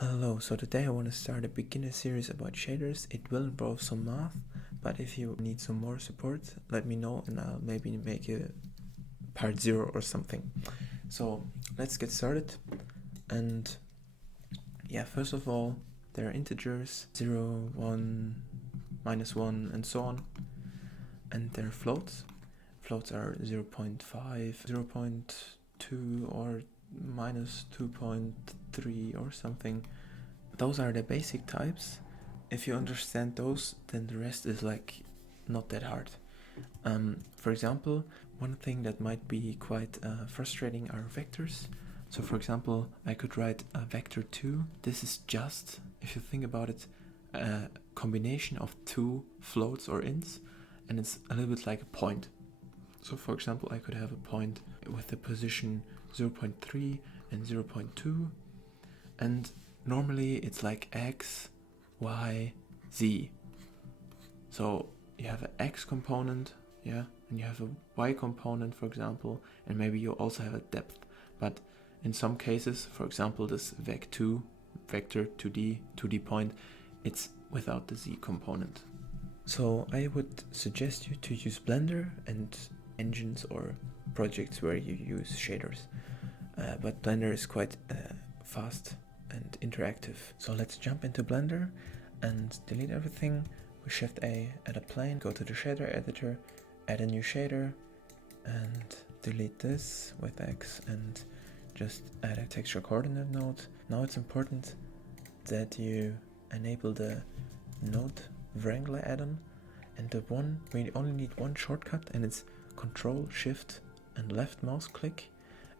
Hello, so today I want to start a beginner series about shaders. It will involve some math, but if you need some more support, let me know and I'll maybe make a part 0 or something. So let's get started. And yeah, first of all, there are integers 0, 1, -1 and so on. And there are floats. Floats are 0.5, 0.2 or -2.3 or something. Those are the basic types. If you understand those, then the rest is like not that hard. For example, one thing that might be quite frustrating are vectors. So for example, I could write a vector 2. This is just, if you think about it, a combination of two floats or ints, and it's a little bit like a point. So for example, I could have a point with the position 0.3 and 0.2, and normally it's like x, y, z. So you have an x component, yeah, and you have a y component, for example, and maybe you also have a depth. But in some cases, for example, this vec2, vector 2D point, it's without the z component. So I would suggest you to use Blender and engines or projects where you use shaders. But Blender is quite fast and interactive. So let's jump into Blender and delete everything. We Shift A, add a plane, go to the shader editor, add a new shader, and delete this with X and just add a texture coordinate node. Now it's important that you enable the node Wrangler add-on, and we only need one shortcut, and it's Control Shift and left mouse click,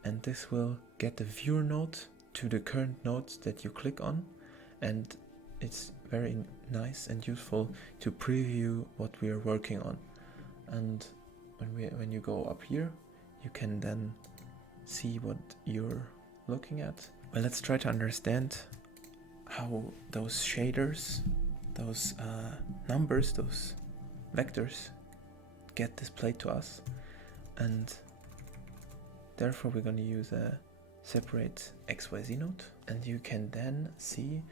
and this will get the viewer node to the current nodes that you click on, and it's very nice and useful to preview what we are working on. And when you go up here, you can then see what you're looking at. Well, let's try to understand how those shaders, those numbers, those vectors get displayed to us, and therefore we're going to use a separate XYZ node, and you can then see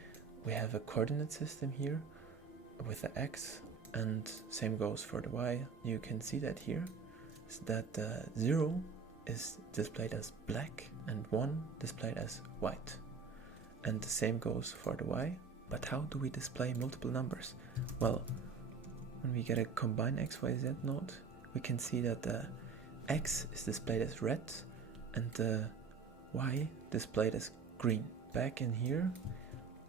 we have a coordinate system here with the X, and same goes for the Y. You can see that here is that 0 is displayed as black and 1 displayed as white, and the same goes for the Y. But how do we display multiple numbers? Well, when we get a combine XYZ node, we can see that the X is displayed as red and the Y displayed as green. Back in here,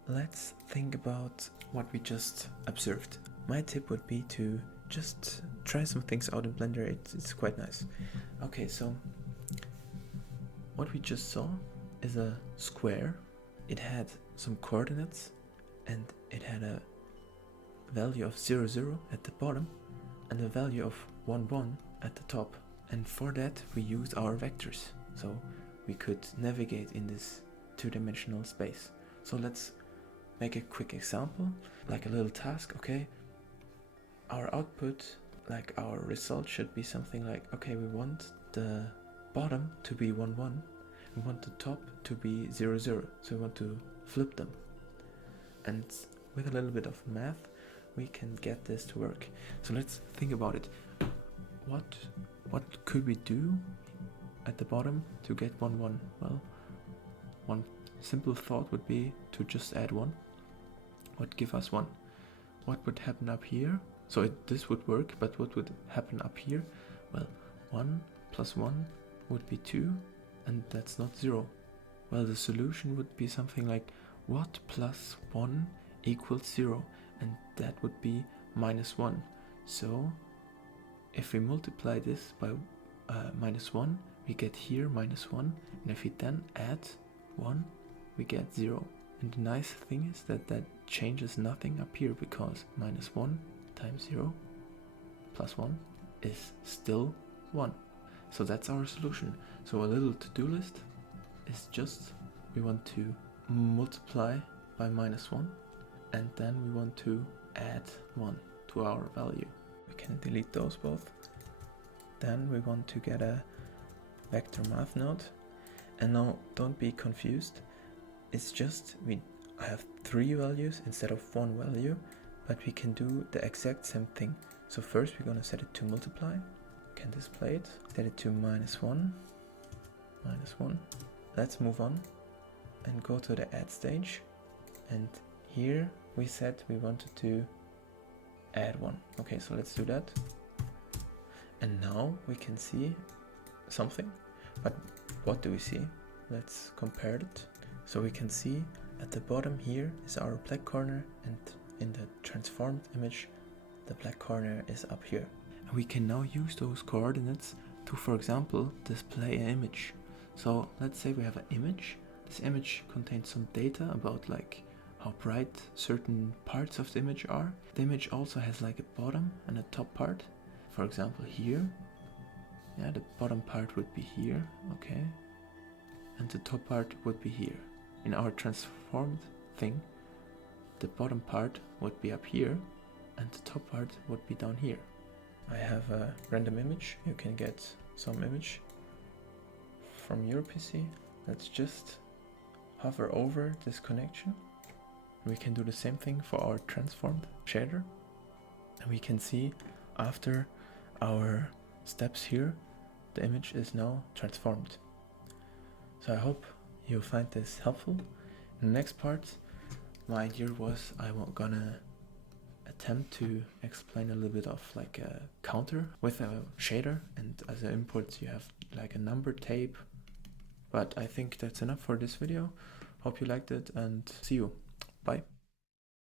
let's think about what we just observed. My tip would be to just try some things out in Blender. It's quite nice. Okay, so what we just saw is a square. It had some coordinates and it had a value of 0, 0 at the bottom and a value of 1, 1 at the top. And for that we used our vectors, so we could navigate in this two-dimensional space. So let's make a quick example, like a little task. Okay, our output, like our result, should be something like, okay, we want the bottom to be 1, 1, we want the top to be 0, 0, so we want to flip them. And with a little bit of math, we can get this to work. So let's think about it. What could we do at the bottom to get 1, 1? Well, one simple thought would be to just add 1. What give us 1? What would happen up here? So this would work, but what would happen up here? Well, 1 plus 1 would be 2, and that's not 0. Well, the solution would be something like what plus 1 equals 0, and that would be -1. So if we multiply this by -1, we get here -1, and if we then add 1, we get 0. And the nice thing is that changes nothing up here, because -1 times 0 plus 1 is still 1. So that's our solution. So a little to-do list is just, we want to multiply by -1, and then we want to add 1 to our value. We can delete those both. Then we want to get a vector math node, and now don't be confused, it's just we I have 3 values instead of 1 value, but we can do the exact same thing. So first we're gonna set it to multiply, can display it, set it to -1, -1. Let's move on and go to the add stage, and here we said we wanted to add 1. Okay, so let's do that. And now we can see something, but what do we see? Let's compare it. So we can see at the bottom here is our black corner, and in the transformed image the black corner is up here. And we can now use those coordinates to, for example, display an image. So let's say we have an image. This image contains some data about like how bright certain parts of the image are. The image also has like a bottom and a top part. For example here, yeah, the bottom part would be here, okay, and the top part would be here. In our transformed thing, the bottom part would be up here and the top part would be down here. I have a random image. You can get some image from your PC. Let's just hover over this connection. We can do the same thing for our transformed shader, and we can see after our steps here the image is now transformed. So I hope you find this helpful. In the next part, my idea was I'm gonna attempt to explain a little bit of like a counter with a shader, and as an input you have like a number tape. But I think that's enough for this video. Hope you liked it, and see you.